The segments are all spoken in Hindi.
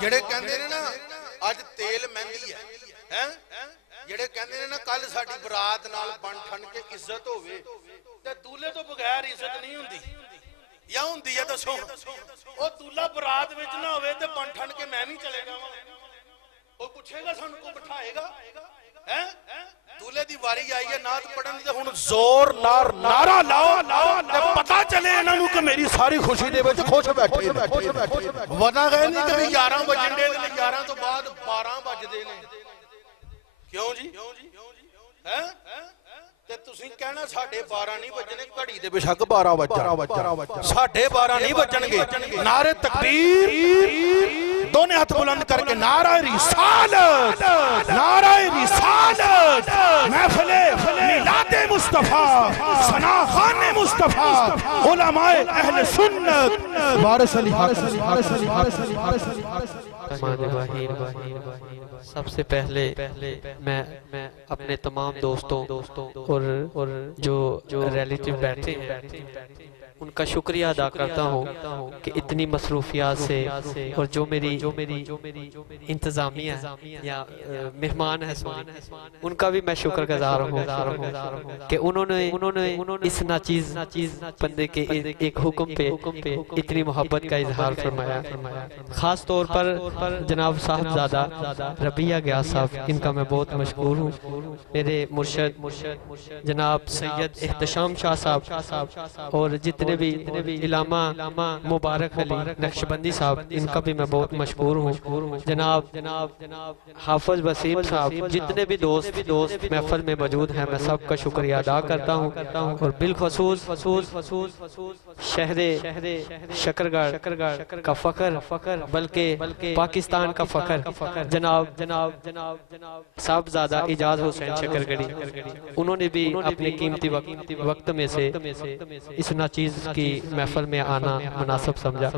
जेड़े कहंदे ने ना अज तेल महंगी है जेड़े कहंदे ने ना कल साडी बरात नाल बन ठन के इज्जत होवे ते दूल्हे तो बगैर इज्जत नहीं हुंदी या हुंदी है दसो ओ दूल्हा बरात विच ना होवे ते बन ठन के मैं भी चले जावां ओ पूछेगा सानू को बिठाएगा हैं दूल्हे दी वारी आई है नात पढ़न ते हुण जोर नार नारा लाओ ते पता चले इन्हां नू कि मेरी सारी खुशी दे विच खुश बैठे वरना गए नहीं कभी 11 बजन दे ते 11 तो बाद 12 बजदे ने क्यों जी हैं ते तुसीं कहना साढ़े 12 नहीं बजने घड़ी दे बेशक 12 बज साढ़े 12 नहीं बजणगे नारे तकबीर दोनों हाथ बुलंद करके नारा रिसालत महफिले मिलादे मुस्तफा सना खाने मुस्तफा उलमाए अहले सुन्नत वारिस अली सबसे पहले मैं अपने तमाम दोस्तों और जो रिलेटिव बैठे हैं उनका शुक्रिया अदा करता हूँ कि इतनी मसरूफियात से और जो मेरी इंतज़ामिया या मेहमान है उनका भी मैं शुक्रगुजार हूँ कि उन्होंने इस नाचीज बंदे के एक हुक्म पे इतनी मोहब्बत का इजहार फरमाया। ख़ास तौर पर जनाब साहबजादा रबिया गयास साहब, इनका मैं बहुत मशहूर हूँ। मेरे मुर्शद जनाब सैयद एहतशाम शाह साहब और जितने भी इलामा मुबारक अली नक्शबंदी साहब, इनका भी मैं बहुत मशहूर हूँ। जनाब हाफिज वसीम साहब, जितने भी दोस्त महफिल में मौजूद हैं, मैं सबका शुक्रिया अदा करता हूँ। और बिलखसूस शहरे शकरगढ़ का फखर बल्कि पाकिस्तान का फखर जनाब साहबजादा इजाज हुसैन शकरगढ़ी, उन्होंने भी अपने कीमती वक्त में से इस नाचीज की महफिल में आना मुनासिब समझा।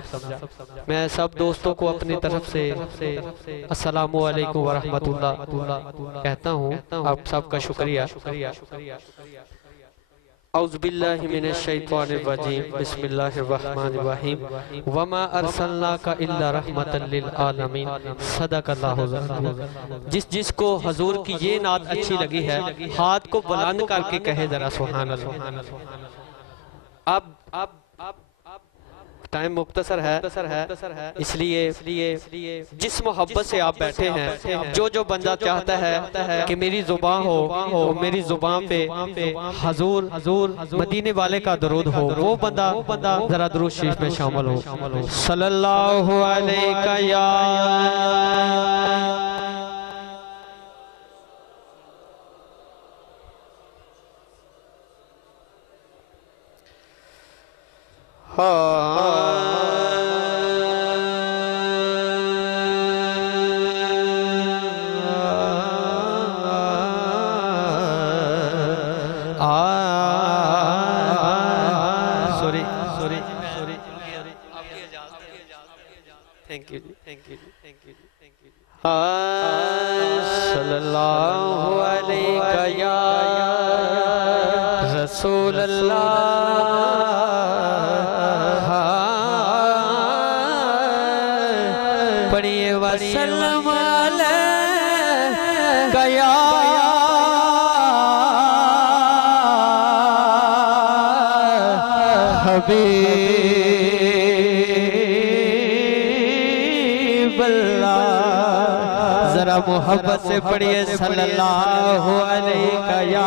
मैं सब दोस्तों को अपनी तरफ से अस्सलामु अलैकुम व रहमतुल्लाह कहता हूँ। आप सबका शुक्रिया। औज़ु बिल्लाहि मिनश शैतानिर रजीम, बिस्मिल्लाहिर रहमानिर रहीम। वमा अरसलनाका इल्ला रहमतल लिल आलमीन, सदक़ल्लाहुल अज़ीम। जिसको हुजूर की ये नात अच्छी लगी है, हाथ को बुलंद करके कहे जरा सुभान अल्लाह। अब टाइम मुख्तसर है, इसलिए जिस मोहब्बत से आप बैठे हैं, जो बंदा चाहता है कि मेरी जुबान हो मेरी जुबान पे हुजूर मदीने वाले का दरूद हो, वो बंदा जरा दुरूद शरीफ में शामिल हो। सल्लल्लाहु अलैहि या सल्लल्लाहु अलैहि या रसूल अल्लाह, पढ़िए वसल्लम अलैका या हबीब अल्लाह। जरा मोहब्बत से पढ़िए सल्लल्लाहु अलैका या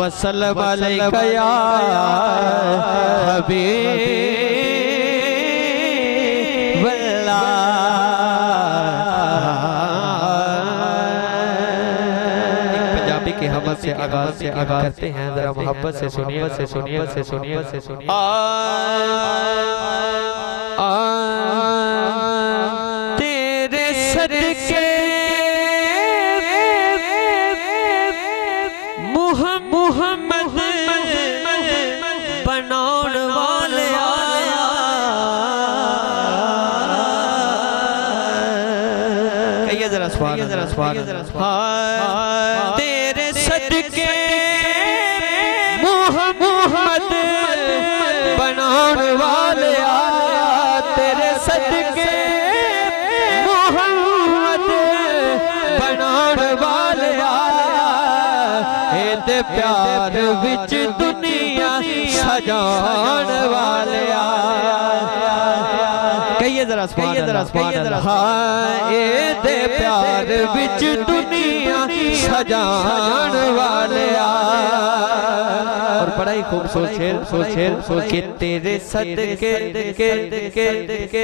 वसल्लम अलैका या हबीब अल्लाह। पंजाबी की हमद से आगाज करते हैं, जरा मोहब्बत से सुनिए। तेरे सदके मुहम्मद बनाउण वाले कहिए जरा हाँ तेरे सदके मोहम्मद बनाने वाले तेरे सदके मोहम्मद बनाने वाले ते प्यार विच दुनिया सजान वाले कहिए जरा हाँ ए दे प्यार विच दुनिया सजान वाले और बड़ा ही खूबसूरत शेर कि तेरे सदके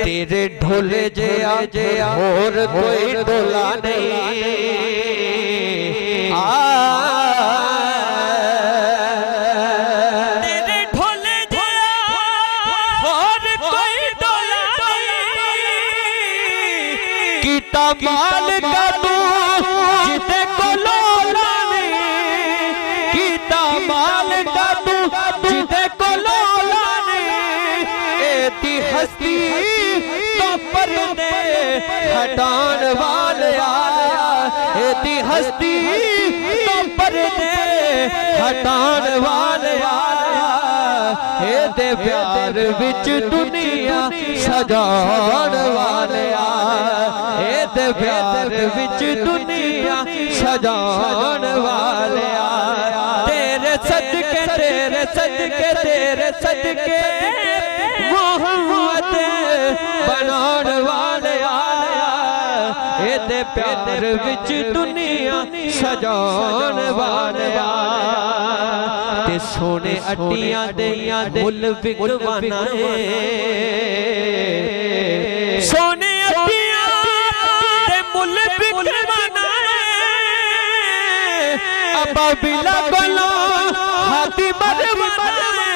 तेरे ढोले जे और कोई ढोला नहीं तेरे ढोले जे और कोई ढोला नहीं कीता माल का तू जिते को लोला नहीं कीता माल का तू जिते को लोला नहीं एती हस्ती तो पर्दे हटान वाले एती हस्ती तो पर्दे हटान वाले दे प्यार विच दुनिया सजान वाले दे प्यार विच दुनिया सजान वाले तेरे सदके मोहम्मद बनान वाले दे प्यार विच दुनिया सजान वाले ते सोने अट्टियां देयां मुल विकवाना सोने अट्टियां दे मुल विकवाना अबा बिला गलो हाथी मरवाना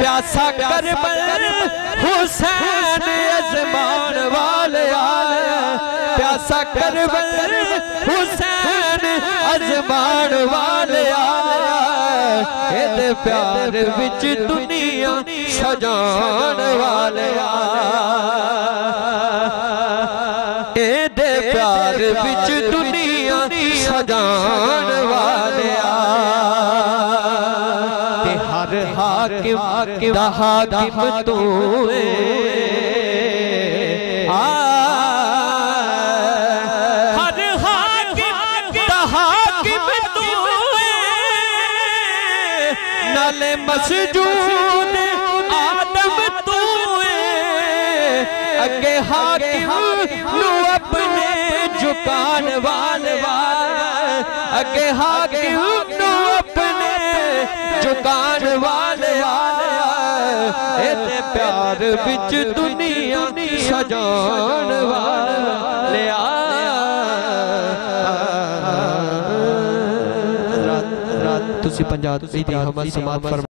प्यासा करबल हुसैन अजमान वाले प्यासा करबल हुसैन अजमान वाले प्यार विच दुनिया सजान वाले दे प्यार विच दुनिया सजान वाले हर हाकिम तू हर हाकिम तू नाले मसजूद आदम तू अगे हाकिम नू अपने झुकान वाले अगे हाकिम नू अपने झुकान वाले ते प्यार विच दुनिया सजान वाले तुसी पंजाब दी हम समात